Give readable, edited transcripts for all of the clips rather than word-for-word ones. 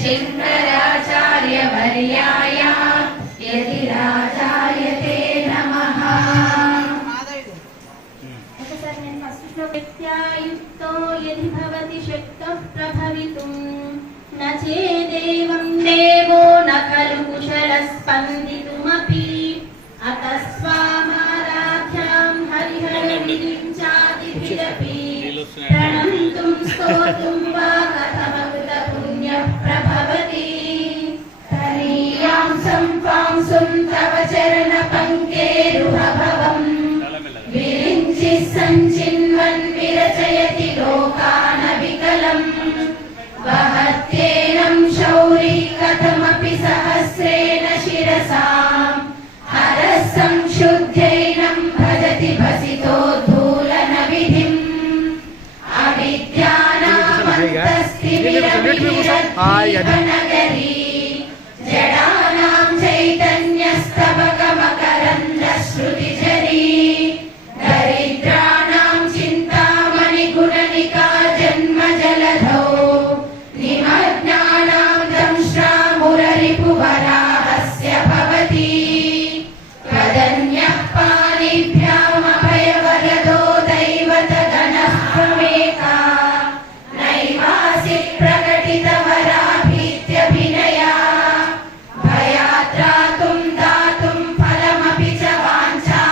शङ्कराचार्यवर्याय यतिराजायते नमः। नित्यायुक्तो यदि भवति शक्तः प्रभवितुं न चेदेवं देवो न खलु कुशलः स्पन्दितुमपि अतः स्वामाराध्यां हरिहरविधिं चादिभिरपि प्रणन्तुं स्तोतुं वा कथमकृतपुण्यः प्रभवति। तनीयां सम्पांसुं तव चरणपङ्केरुहभवम् विरिञ्चि सञ्चिन्वन् विरचयति लोकानविकलम् वहत्येनं शौरी कथमपि सहस्रेण शिरसाम् हरः संशुद्ध्यैनं भजति भसितोद्धूलनविधिम् अविद्यानामन्तस्तिमिरमिहिरद्वीपनगरी जडानां चैतन्यस्तबकमकरन्दश्रुतिझरी दरिद्राणां चिन्तामणिगुणनिका जन्मजलधौ निमग्नानां दंष्ट्रामुररिपुवराहस्य भवति। त्वदन्यः पाणिभ्यामभयवरदो दैवतगणः त्वमेका नैवासि प्रकटितवराभीत्यभिनया भयात्रातुं दातुं फलमपि च वाञ्छा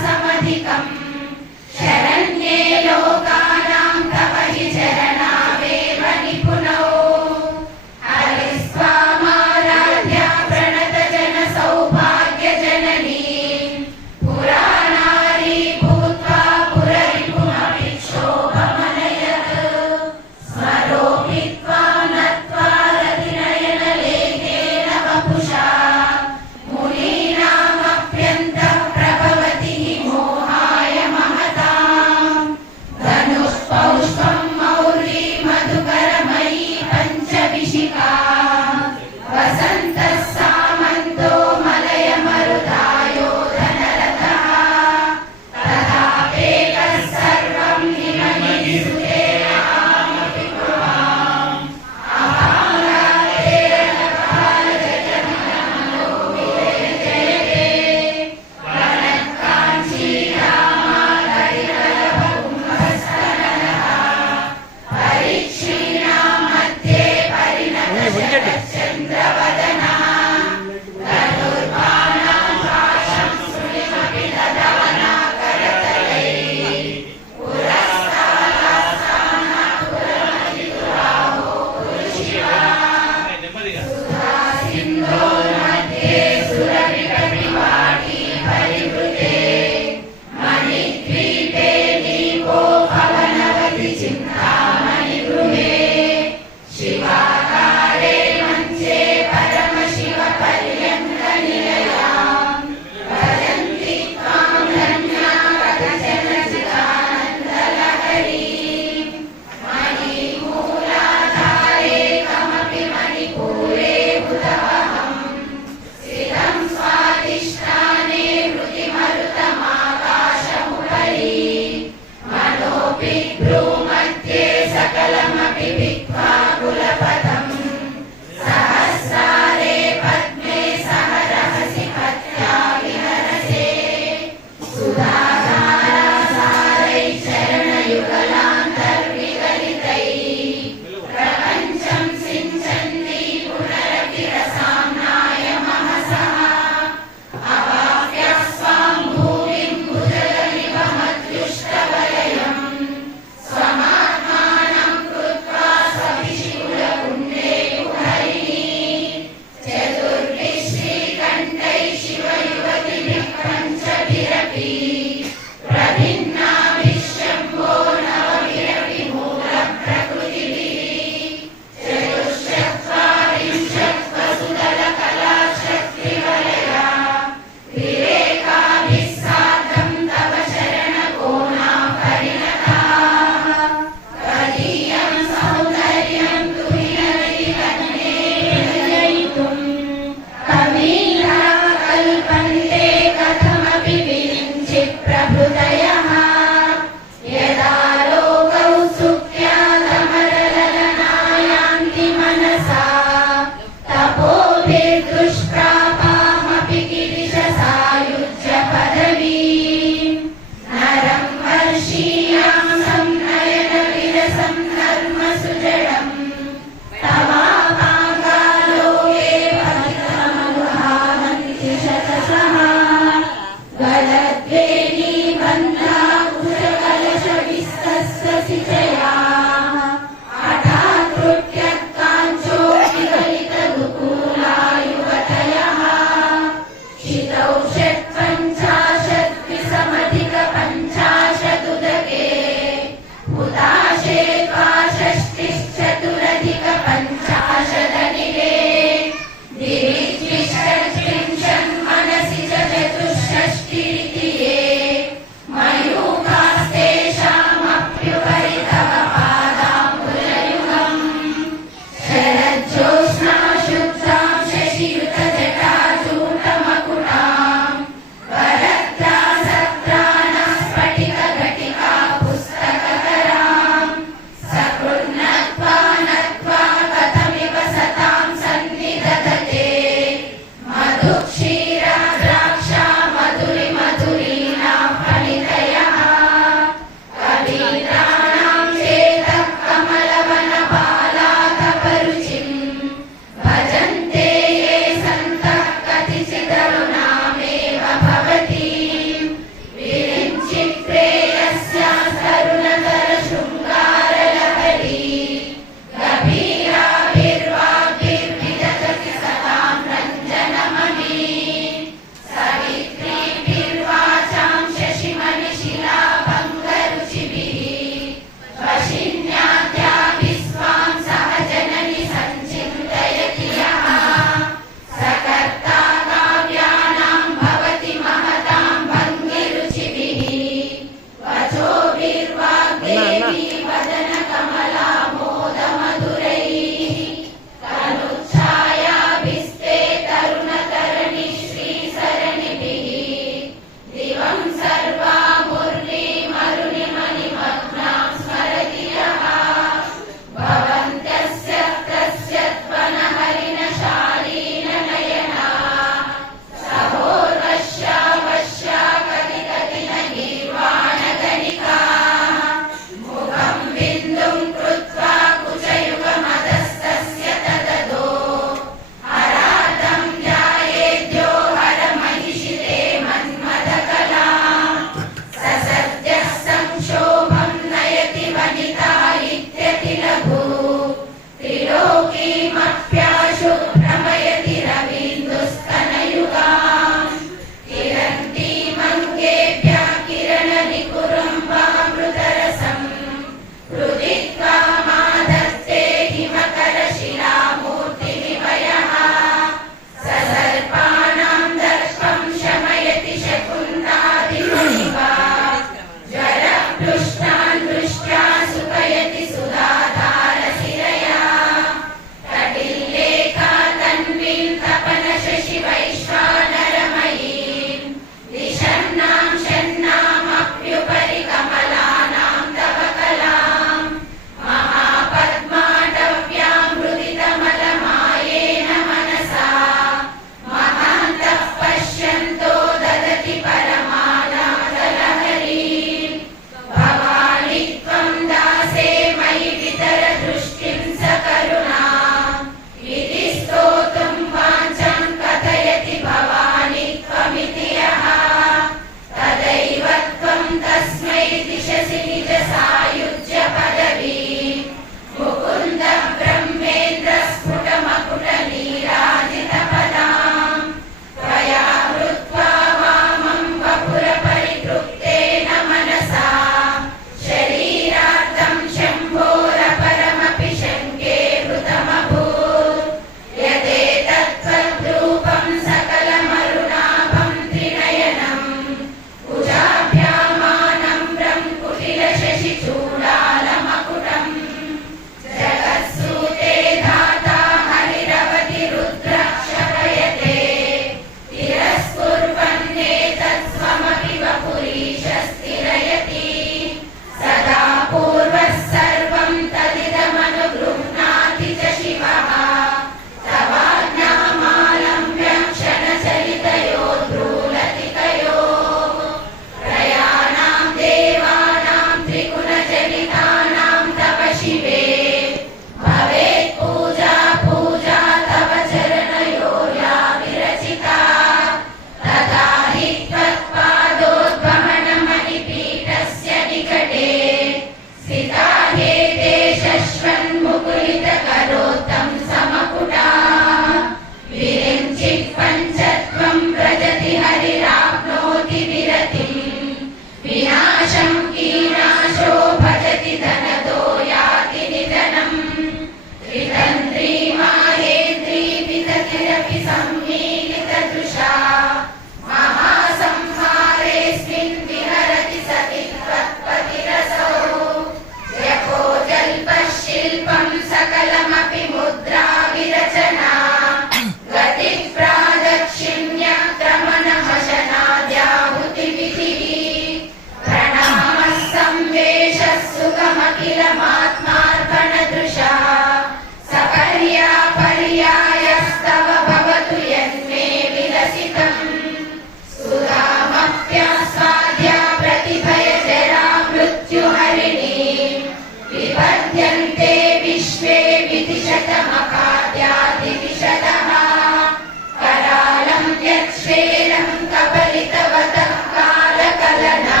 श्वेनं कबलितवतः कालकलना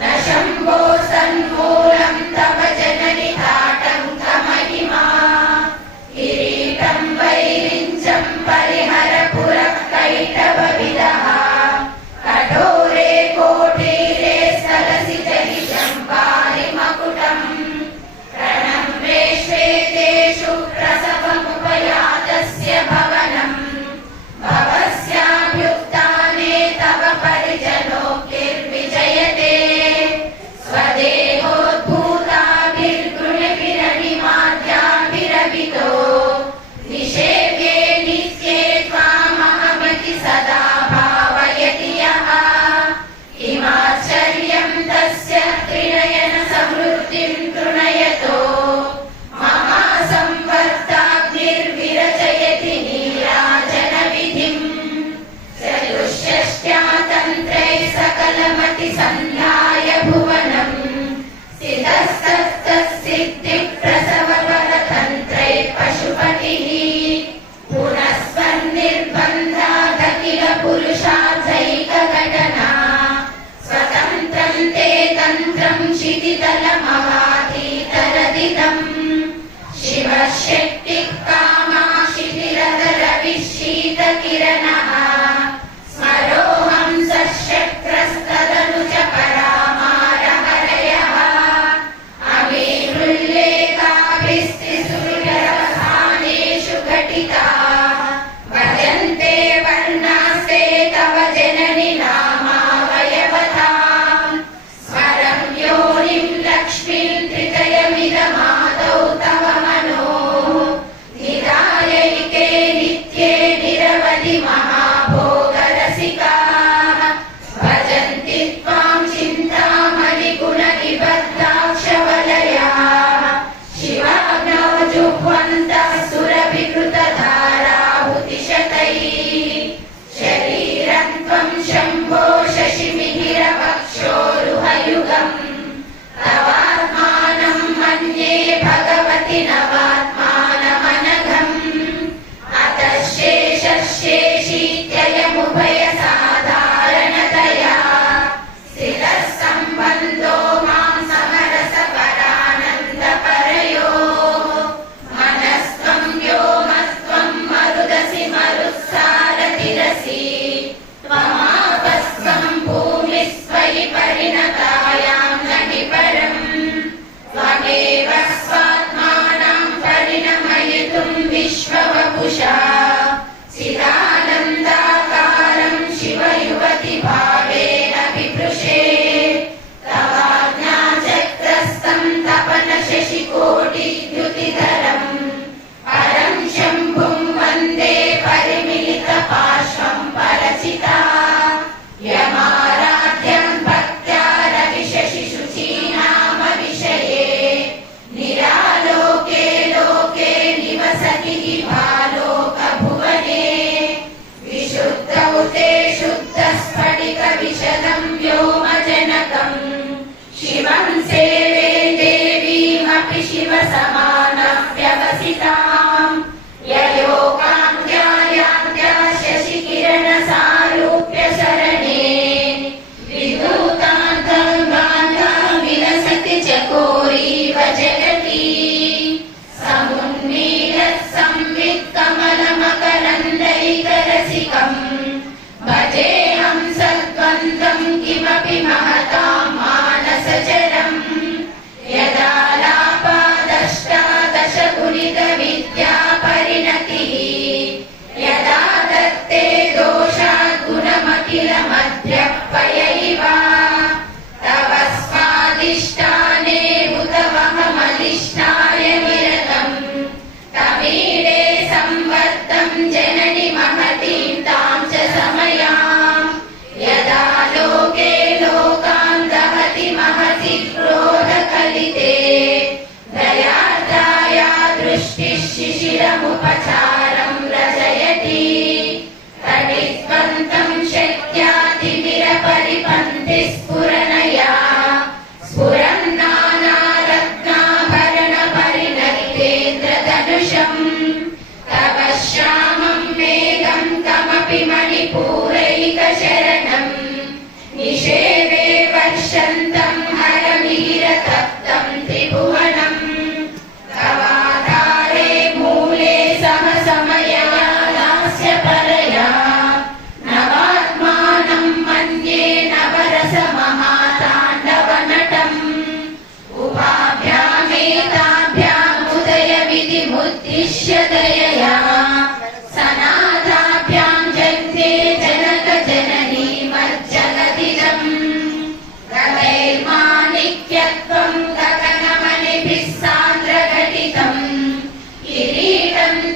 न शम्भो सन्मूलं तव जननि ताटङ्कमहिमा किरीटं वैरिञ्चं परिहर पुरः कैटवविदः कठोरे कोटीरे सलसि जहि चम्पारिमकुटम् प्रणम्रे श्वेतेषु प्रसवमुपयातस्य भवनम् भवस्याभ्युत्थाने तव परिजनोक्तिर्विजयते स्वदेहोद्भूताभिर्गुणभिरनिमाद्याभिरभितो निषेव्ये नित्ये त्वामहमिति सदा भावयति यः किमाश्चर्यं तस्य त्रिनयन समृद्धिं तृणयतो महासंवर्ताग्निर्विरचयति नीराजनविधिम् चतुष्षष्ट्या तन्त्रैः सकलमतिसन्धाय भुवनम् सिद्धस्तत्तसिद्धिप्रसवपरतन्त्रैः पशुपतिः पुनस्वन्निर्बन्धादखिल पुरुषार्थैकघटना स्वतन्त्रं ते तन्त्रं क्षितितलमवातीतरदिदम् शिवः शक्तिः कामा शिथिरधरविः शीतकिरणः स्मरोऽहं सशक्रस्तदनु च परामारहरयः अमीरुल्लेखाभिस्तिसुरवस्थानेषु घटिताः भजन्ते वर्णास्ते तव जननि नामावयवताम् स्मरं योनिं लक्ष्मीं त्रितयमिदमादौ तव मनोः निधायैके नित्ये निरवधि महाभोगरसिकाः भजन्ति त्वां चिन्तामणिगुणनिबद्धाक्षवलयाः शिवाग्नौ जुह्वन्तः सुरभिकृतधाराहुतिशतैः शरीरं त्वं शम्भो शशिमिहिरवक्षोरुहयुगम् तवात्मानं मन्ये भगवति नवात्मानमनघम् अतः शेषशेषीत्ययमुभयसाधारणतया स्थितः सम्बन्धो मां समरसपरानन्दपरयोः मनस्त्वं व्योमस्त्वं मरुदसि मरुत्सारथिरसि त्वमापस्त्वं भूमिस्त्वयि परिणतायां ननिपरम् त्वमेव स्वात्मानं परिणमयितुं विश्ववपुषा चिदानन्दाकारं शिवयुवति भावेन विभृशे तवाज्ञाचक्रस्तं तपनशशिकोटिद्युतिधरम् परं शम्भुं वन्दे परिमिलितपार्श्वं परचिता यमाराध्यं भक्त्या रविशशिशुचीनाम विषये निरालोके लोके निवसति हि भालोकभुवने विशुद्धौ ते शुद्धस्फटिकविशदं व्योमजनकम् शिवं सेवे देवीमपि शिवसमानव्यवसिताम् ययोगान्त्यायान्त्या शशिकिरणसारूप्य शरणे विधूतान्तर्गान्तां विलसति चकोरीव जगति समुन्मीलत्संवित्कमलमकरन्दैकरसिकम् भजेऽहं सद्वन्द्वं किमपि महतां मानसचरम् यदा लापादष्टादशगुणितविद्यापरिणतिः यदा दत्ते दोषाद्गुणमखिलमध्यपय इव तव स्वादिष्टाने उतवहमधिष्ठाय निरतम् तमीडे संवर्तं जननि महतीं तां च समयाम् यदा लोके लोकान् दहति महति क्रोधकलिते दयार्द्राया दृष्टिः शिशिरमुपचारं रजयति तडित्वन्तं शक्त्यातिमिरपरिपन्थि स्फुरनया स्फुरन्नानारत्नाभरणपरिणतेन्द्रधनुषम् तव श्यामं मेघं कमपि मणिपू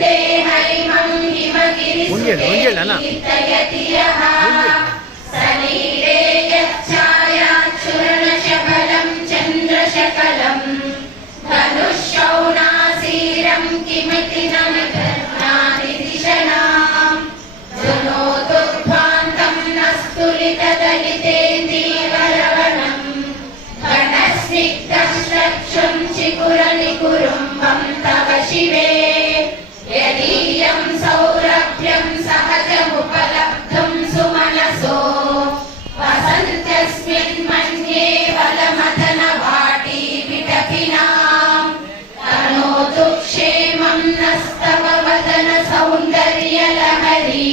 वन्दे हरिमं हिमगिरिसुते सनीरे यच्छायाच्छूर्णशबलं चन्द्रशकलं धनुःशौनासीरं किमिति न निगध्नाति दिशनाम् जुनोतुध्वान्तं नस्तुलितदलितेन्दीवरवणम् घनस्निग्धश्रक्षुं चिकुरनिकुरुम्बं तव शिवे यदीयं सौरभ्यं सहजमुपलब्धुं सुमनसो वसन्त्यस्मिन् मन्ये वलमथनवाटी विटपिनाम् तनोतु क्षेमं नस्तव वदन सौन्दर्यलहरी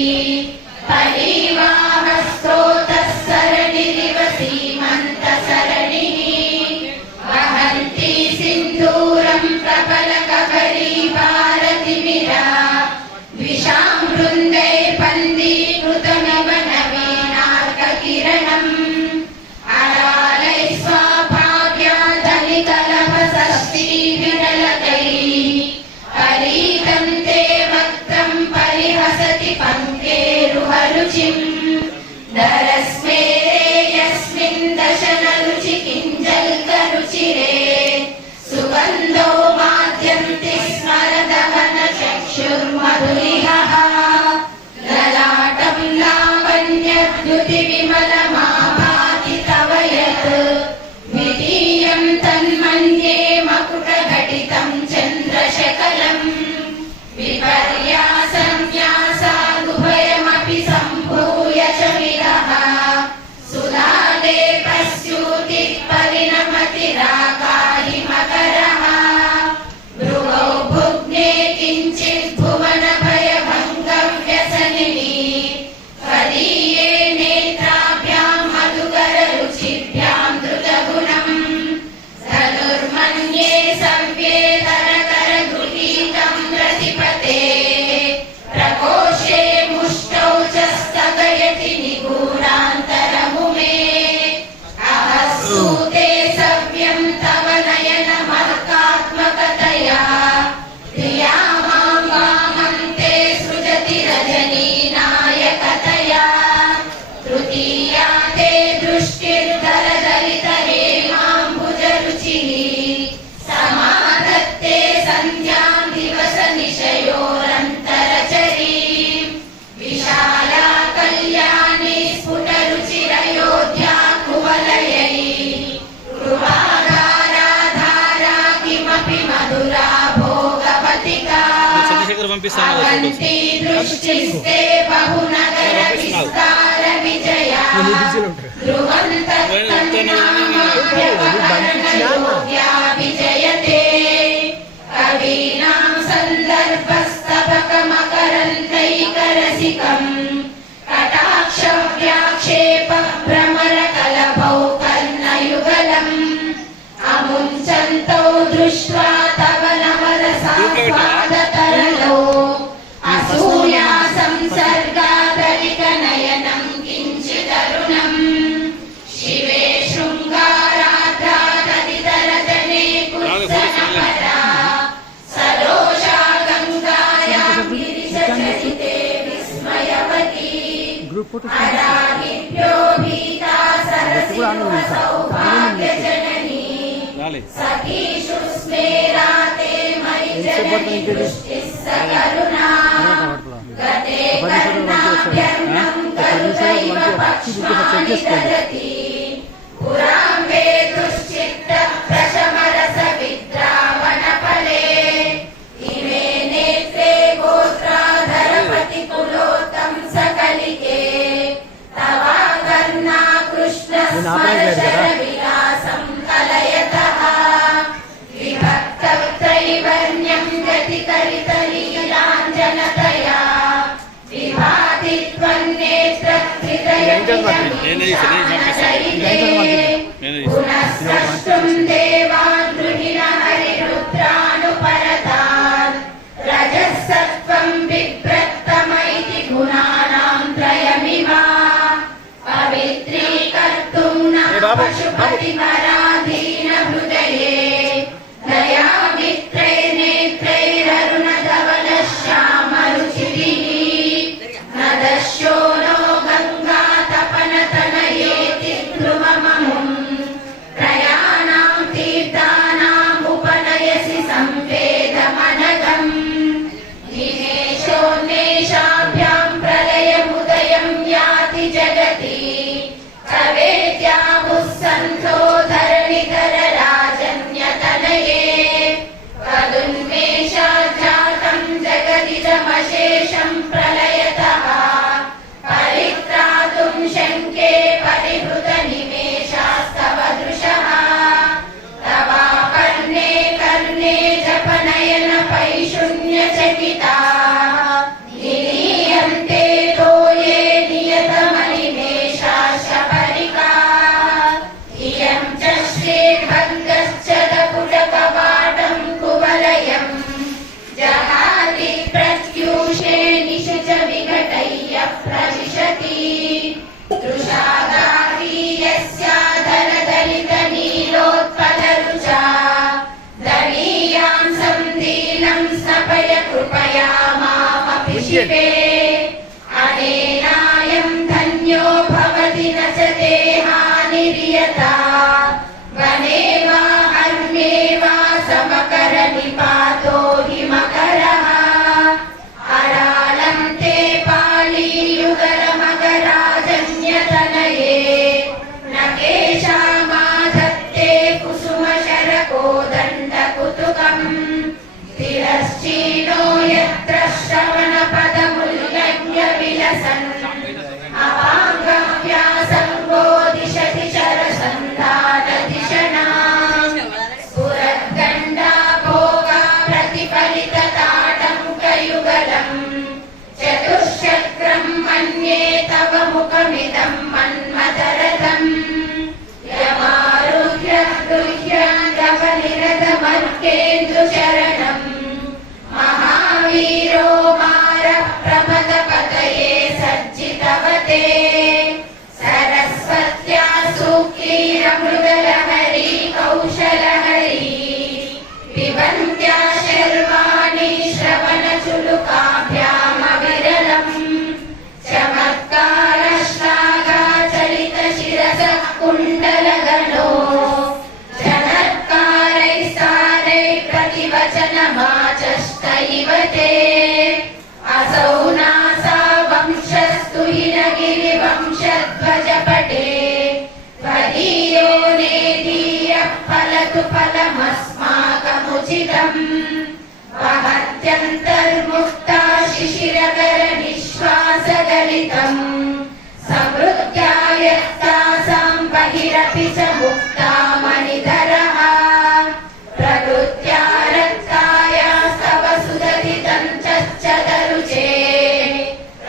परिवाहस्रोतः सरणिरिव सीमन्तसरणिः वहन्ती सिन्दूरं प्रबलकबरी भारतिमिरा द्विषां वृन्दै पन्दीकृतमिव नवीनार्ककिरणम् अडालैः स्वाभाव्यादलिकलभसस्तीविरलकैः परीदन्ते वक्त्रं परिहसति पङ्केरुहरुचिम् दरस्मेरे यस्मिन् दशनरुचि किञ्जल्करुचिरे सुगन्धो माद्यन्ति स्मरदहन चक्षुर्मधुरिहः ललाटं लावण्यद्युतिविमलमाभाति तव यत् द्वितीयं तन्मन्ये मकुटघटितं चन्द्रशकलम् विपर्यासन्न्यासादुभयमपि सम्भूय च विरह सुधालेपस्यूतिः परिणमतिराकाहिमकरः भ्रुवौ भुग्ने किञ्चित् भुवनभयभङ्गव्यसनिनी त्वदीये नेत्राभ्यां मधुकररुचिभ्यां द्रुतगुणम् धनुर्मन्ये सव्येतरकरगृहीतं रतिपते प्रकोष्ठे मुष्टौ च स्थगयति निगूढान्तरमुमे अहस्तूते सव्यं तव नयनमर्कात्मकतया प्रिया मां वामन्ते सृजति रजनीनायकतया तृतीया ते दृष्टिर्दलदलितहेमाम्बुजरुचिः समाधत्ते सन्ध्यां दिवसनिशयोरन्तरचरीम् विशाला कल्याणी स्फुटरुचिरयोध्या कुवलयैः कृपाधारा किमपि मधुरा भोगवतिका अवन्ती दृष्टिस्ते बहुनगर विस्तार विजया ध्रुवन्तत्तन्नामभ्यवहरणयोग्या विजयते कवीनां सन्दर्भस्तबकमकरन्तैकरसिकम् कटाक्षव्याक्षेपभ्रमरकलभौ कर्णयुगलम् अमुञ्चन्तौ दृष्ट्वा तव नवरसास्वादतरलौ असूया संसर्गादलिकनयनं किञ्चिदरुणम् शिवे शृङ्गाराध्रादलितरजने कुत्सनपरा सरोषा गङ्गायां गिरिशचरिते विस्मयवती अराहिभ्यो भीता सरसिंहसौभाग्यजननी सखीषु स्मेराते मयि जननि दृष्टिः सकरुणा गते कर्णाभ्यर्णं गरुदैव पक्ष्मानि ददति पुरां वेदुश्चित्तप्रशमरसविद्रावणफले इमे नेत्रे गोत्राधरपतिकुलोत्तं सकलिके तवाकर्णा कृष्णस्मरशरविलासं कलयतः विभक्तत्रैवर्ण्यं गतिकलितलीलाञ्जनतया विभाति त्वन्नेत्रहृदयशैले पुनस्सष्टुं देवान् गृहिण हरिरुद्रानुपरतान् रजसत्त्वं बिभ्रत्तमैति गुणानां त्रयमिमा पवित्रीकर्तुं न पशुपतिमराधीन हृदये दया मित्रैर्नेत्रैररुणधवलश्या अशेषं प्रलयतः परित्रातुं शङ्के परिहृतनिमेषास्तव दृशः तवापर्णे कर्णे जपनयन पैशून्यचकिताः निलीयन्ते तोये नियतमनिमेषाशपरिकाः इयं च श्रीभङ्गश्च दपुटकवाटं कुवलयम् जहाति प्रत्यूषे निशुच विघटय्य प्रविशति तृषादाती यस्याधरदलितनीलोत्पलरुचा दवीयां सन्दीनं स्नपय कृपया मामपि शिवे अनेनायं धन्यो भवति न च ते हानिर्यथा वने वा हर्म्ये वा समकरनिपातो हि मकरः अरालं ते पालीयुगलमकराजन्यतनये न केशामाधत्ते कुसुमशरकोदण्डकुतुकम् तिरश्चीनो यत्र श्रवणपदमुल्लङ्घ्य विलसन् अवाङ्गव्यासङ्गो दिशति शरसन्धानधिषणा स्फुरद्गण्डा भोगा प्रतिफलितताटङ्कयुगलम् चतुष्चक्रं मन्ये तव मुखमिदं मन्मथरथम् यमारुह्य गृह्याङ्गवनिरतमर्केन्दुचरणम् महावीरो मारः प्रमथपतये सज्जितवते सरस्वत्या सूक्तिरमृगलहरी कौशलहरी पिबन्त्या शर्वाणि श्रवणचुलुकाभ्यामविरलम् चमत्कारश्लाघाचलितशिरसः कुण्डलगणो जनत्कारैस्तारैः प्रतिवचनमाचष्ट इव ते असौ नासा वंशस्तु हिनगिरिवंशध्वजपटे त्वदीयो नेदीयः फलतु फलमस्माकमुचितम् वहत्यन्तर्मुक्ता शिशिरकरनिःश्वासगलितम् समृद्ध्यायत्तासां बहिरपि च मुक्ता मणिधरः प्रकृत्या रक्तायास्तव सुदतितं चदरुचे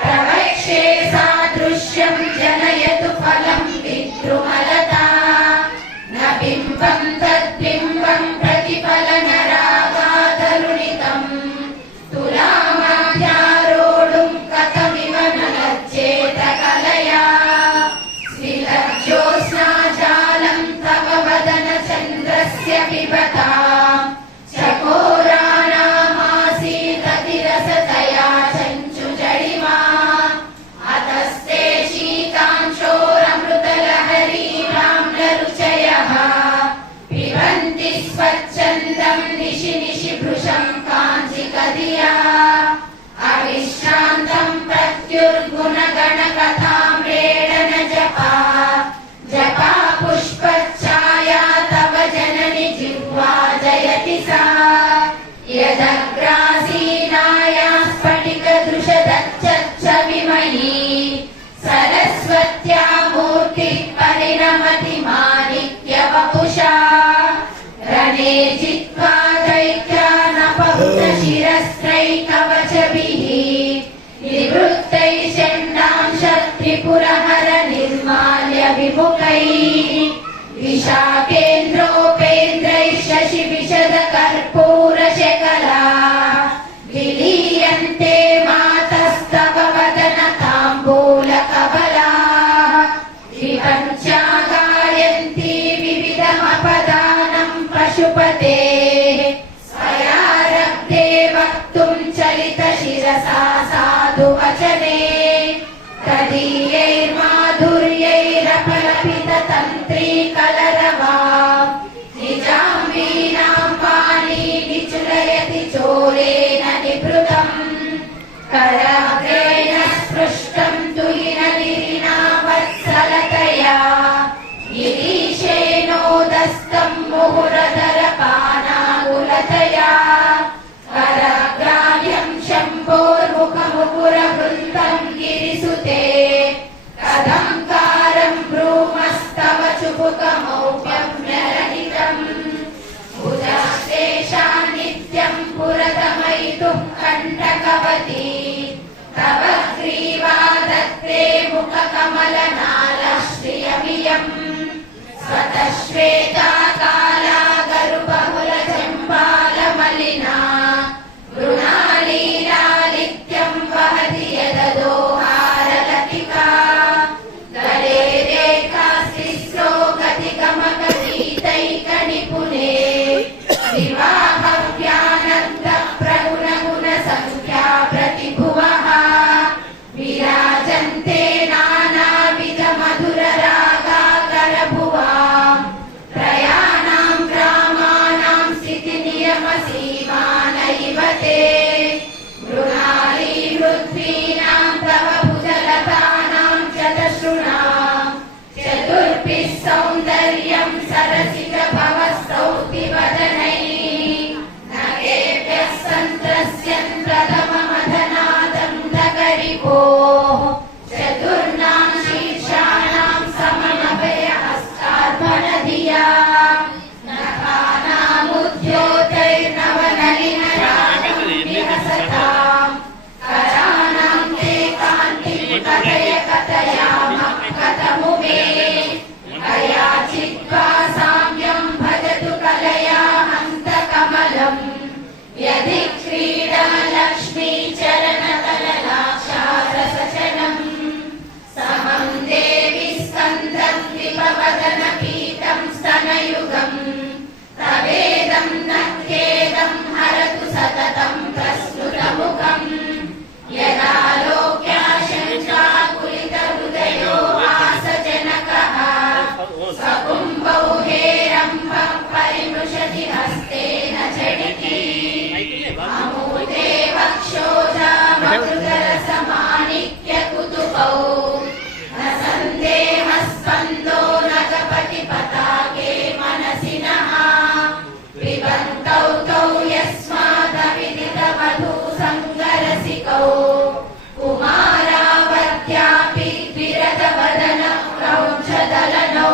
प्रवक्ष्ये सादृश्यं जनयतु फलं विद्रुमलता न बिम्बं तद्बिम्बं प्रतिफलनरागाधरुणितं तुलामाध्यारोढुं कथमिव न लज्जेत कलया स्विलज्जोत्स्नाजालं तव वदनचन्द्रस्य पिबता चकोराणामासीदतिरसतया चञ्चुजडिमा अतस्ते शीतांशोरमृतलहरीराम्लरुचयः पिबन्ति स्वच्छन्दं निशि निशि भृशं काञ्चिकधिया अविश्रान्तं प्रत्युर्गुणगणकथाम्रेण जपा जपा पुष्पच्छाया तव जननि जिह्वा जयति सा यदग्रासीनाया स्फटिकदृशदच्छविमयी सरस्वत्या मूर्तिः परिणमति माणिक्यवपुषा रणे जित्वा दैत्यानपहुतशिरस्त्रैकवचभिः निवृत्तैः षण्डांशत्रिपुरहर निर्माल्य विमुखैः विशाखेन्द्रोपेन्द्रैः शशि विशद कर्पूरशकला विलीयन्ते मातस्तव वदन ताम्बूलकबलाः विपञ्चा गायन्ति विविधमपदानं पशुपतेः स्वयारब्धे वक्तुं चलितशिरसा साधुवचने तदीयैर्माधुर्यैरपलपिततन्त्रीकलरवा निजां वीणां पाणी विचुलयति चोरेण निभृतम् कराग्रेण स्पृष्टं तुहिनगिरिना वत्सलतया गिरीशेनोदस्तं मुहुरधरपानाकुलतया कराग्राह्यं शम्भोर्मुख कमलनालश्रियमियम् स्वतः श्वेताकाला गरुबहुलचम्पालमलिना मृणालीलालित्यं वहति यददोहारलतिका गले रेखास्तिस्रो गतिगमगीतैकनिपुणे विवाहव्यानन्दप्रगुणगुणसङ्ख्या प्रतिभुवः विराजन्ते नानाविधमधुररागाकरभुवा त्रयाणां ग्रामाणां स्थितिनियमसीमानैव ते मृणालीमृद्वीनां तव भुजलतानां चतुर्षृणां चतुर्भिः सौन्दर्यं सरसिजभवस्तौतिवदनैः नगेभ्यः सन्त्रस्यन् प्रथममधनादं नगरिपोः चतुर्णां शीर्षाणां सममभयहस्तार्पणधिया नखानामुद्योतैर्नवनलिनरागं कराणां ते कान्तिं कथय कथयामः कथमुमे कयाचिद्वा साम्यं भजतु कलया हन्तकमलम् यदि क्रीडा लक्ष्मी चरणतललाक्षारसचनम् समं देवि स्कन्दं विपवदनपीठं स्तनयुगम् तवेदं नखेदं हरतु सततं प्रस्फुटमुखम् यदा लोक्याशङ्काकुलितहृदयो हासजनकः स्वकुम्भौ हेरम्भं परिमृशति हस्तेन झटिति अमूते वक्षोजामकृतरसमाणिक्यकुतुकौ न सन्देहस्पन्दो नगपतिपताके मनसि नः पिबन्तौ तौ यस्मादविदितमधुसङ्गरसिकौ कुमारावत्यापि विरदवदनं क्रौञ्चदलनौ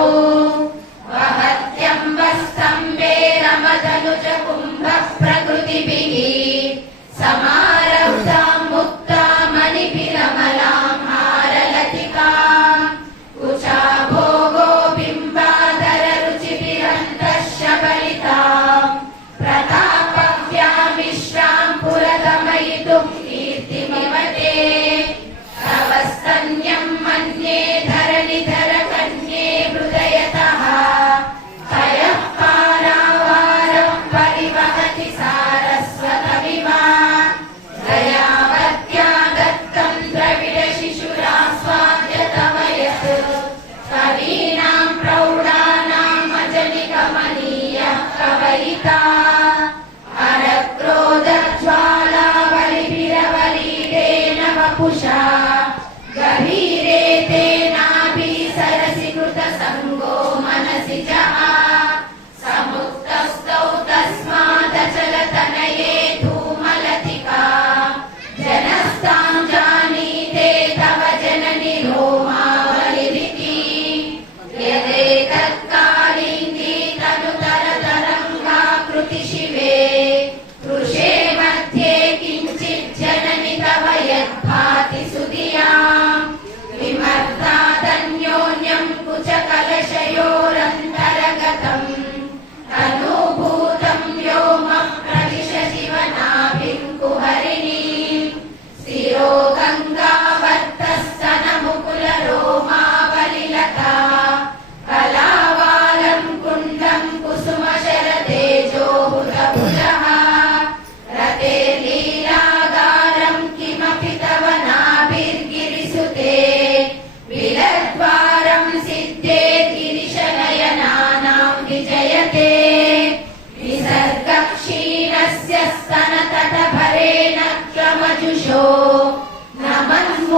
वहत्यम्बस्तम्बे रमदनुजकुम्भप्रकृतिभिः समारब्धां मुक्तामणिभिरमलां हारलतिकां कुचाभोगो बिम्बाधररुचिभिरन्तः शबलितां प्रतापव्यामिश्रां पुरतमयितुं कीर्तिमिव ते तव स्तन्यं मन्ये धरणिधर कन्ये हृदयतः हयः पारावारं परिवहति सारस्वतमिवा दयावत्या दत्तं द्रविडशिशुरास्वाद्यतमयत् कवीनां प्रौढानाम् अजनिकमनीयः कवयिता हरक्रोधज्वालावलिभिरवलीडेन वपुषा गभीरे तेनाभिसरसि कृतसङ्गो मनसि जः समुत्तस्तौ तस्मादचलतनये धूमलतिका जनस्तां जानीते तव जननि रोमावलिरिति यदेतत्कालिन्दी तनुतरतरङ्गाकृति शिवे कृशे मध्ये किञ्चित् जननि तव यद्भाति सुधियाम् विमर्दादन्योन्यं कुचकलशयोरन्तरगतम् तनुभूतं व्योमः प्रविश जीवनाभिं कुहरिणीं स्थिरो गङ्गावर्तस्तनमुकुलरोमावलिलता कलावालं कुण्डं कुसुमशरतेजो हुतभुजः रते लीलागारं किमपि तव नाभिर्गिरिसुते विलद्वारं सिद्धे गिरिशनयनानां विजयते विसर्गक्षीणस्य स्तनतटभरेण क्रमजुषो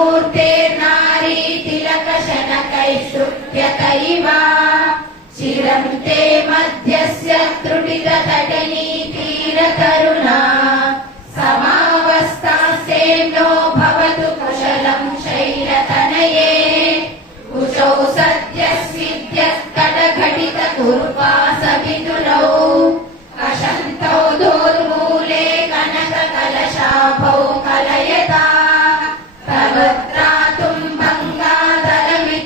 नमन्मूर्तेर्नारी तिलकशनकैः इव चिरं ते मध्यस्य त्रुटिततटिनीतीरतरुणा समावस्थास्तेनो भवतु कुशलं शैलतनये कुशौ सद्यस्विद्यत्कटघटितकुर्पासविदुरौ कषन्तौ दोर्मूले कनककलशाभौ कलयता तव त्रातुं भङ्गादलमि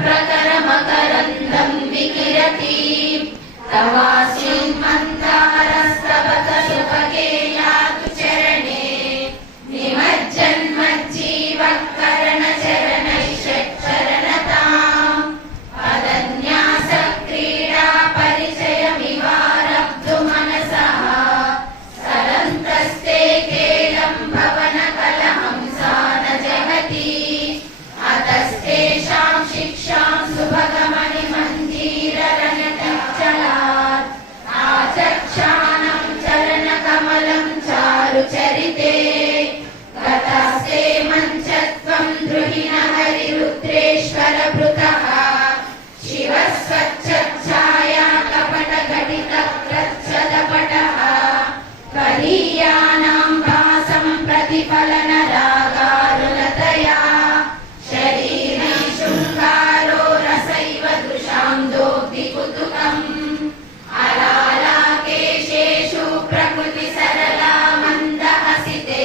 प्रकरमकरन्दं विकिरति तवास्मिन् मन्दारस्तवक शुभगे यातु चरणे निमज्जन्मज्जीवः करणचरणैः षट्चरणताम् पदन्यासक्रीडा परिचयमिवारब्धु मनसः सरन्तस्ते केलं भवनकलहंसा न जगति अतस्तेषां शिक्षां सुभगमणिमन्दिररणचलात् आचक्षानं चरणकमलं चारुचरिते गतस्ते मञ्चत्वं द्रुहिण हरिरुद्रेश्वरभृतः शिवस्वच्छाया कपटघटितप्रच्छदपटः कलीयानां भासं प्रतिफलनरागारुलतया शरीरे शृङ्गारो रसैव दृशां दोग्धिकुतुकम् अलालाकेशेषु प्रकृतिसरला मन्दहसिते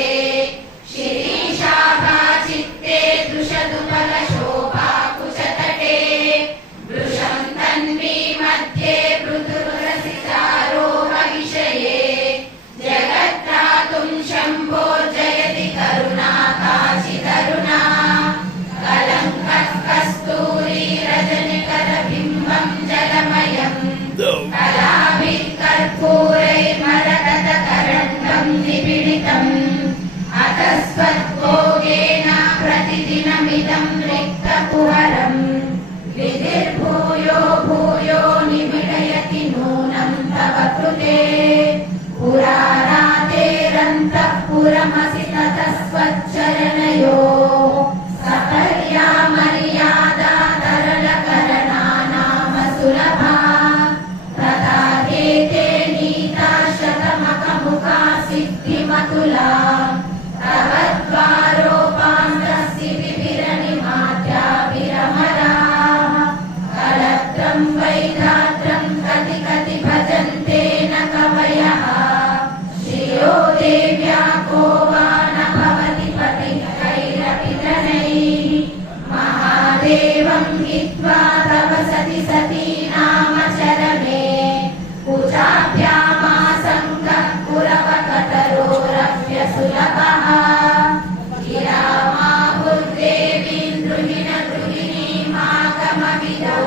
शिरीशाभाचित्ते दृशदुपलशोभा कुचतटे वृषं तन्वी मध्ये मृदुरसितारोह विषये जगत्त्रातुं शम्भोर्जयति करुणा काचिदरुणा कलङ्कः कस्तूरी रजनिकरबिम्बं जलमयम् कलाभिः कर्पूरैर्मरकतकरण्डं निपीडितम् अतस्त्वद्भोगेन प्रतिदिनमिदं रिक्तकुहरम् विधिर्भूयो भूयो निमीडयति नूनं तव कृते पुरारातेरन्तः पुरमसि ततः स्वच्चरणयो सपर्या मर्यादा तरलकरणा नाम सुलभा तथा हेते नीता शतमकमुखा सिद्धिमतुला तव द्वारोपान्तस्य विभिरनिमाद्याभिरमराः कलत्रं वैधात्रं कति कति भजन्ते न कवयः श्रियो देव्या को वा न भवति पतिकैरपि धनैः महादेवं हित्वा तव सति सती नाम चरमे कुचाभ्यामासङ्गः पुरवकतरोरभ्यसुलभः गिरामाहुर्देवीं द्रुहिण द्रुहिणीमागमविदो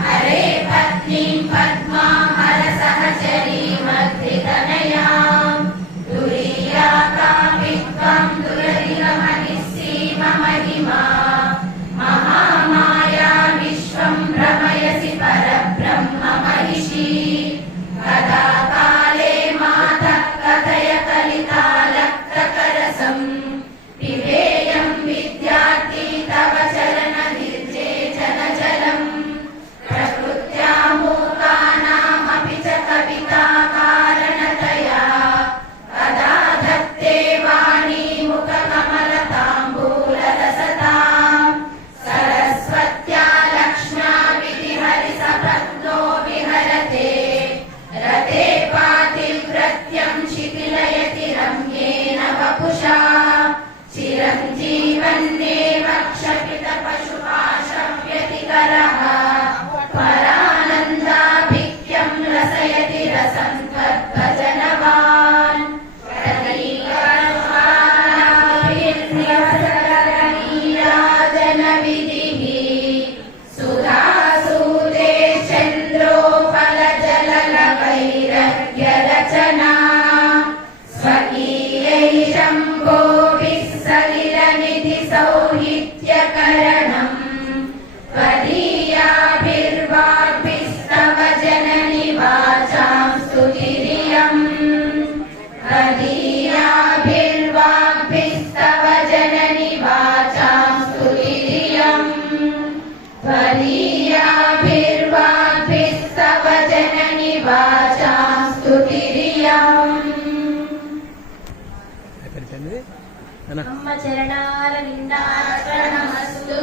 हरे पत्नीं पद्मां हरसहचरीमद्रितनयां दुरीयाकामित्वं दुरधिगमनिस्सीममहिमा महामाया विश्वं भ्रमयसि परब्रह्म महिषी कदा काले मातः कथय कलितालक्तकरसं पिबेयं विद्यार्थी तव चरणनिर्जे जनजलम् प्रकृत्या मूकानामपि च कविता कारणतया कदा धत्ते वाणी मुखकमलताम्बूलरसतां सरस्वत्या लक्ष्म्या विधिहरिसपत्नो विहरते रते पातिव्रत्यं शिथिलयति रम्येन वपुषा चिरञ्जीवन्नेव क्षपितपशुपाशव्यतिकरः परानन्दाभिक्यं रसयति रसं त्वद्भजनवान् नीराजनविधिः सुधासूते चन्द्रोपलजललवैरग्यरचना स्वकीयै शम्भोभिः सलिलनिधिसौहित्यकरणम् त्वदीयाभिर्वाग्भिस्तव जननि वाचां स्तुतिरियम् त्वदीयाभिर्वाग्भिस्तव जननि वाचां स्तुतिरियम् त्वदीयाभिर्वाग्भिस्तव जननि वाचां स्तुतिरियम् అయిపోయింది అమ్మ చరణాల నిండా ప్రణమస్తు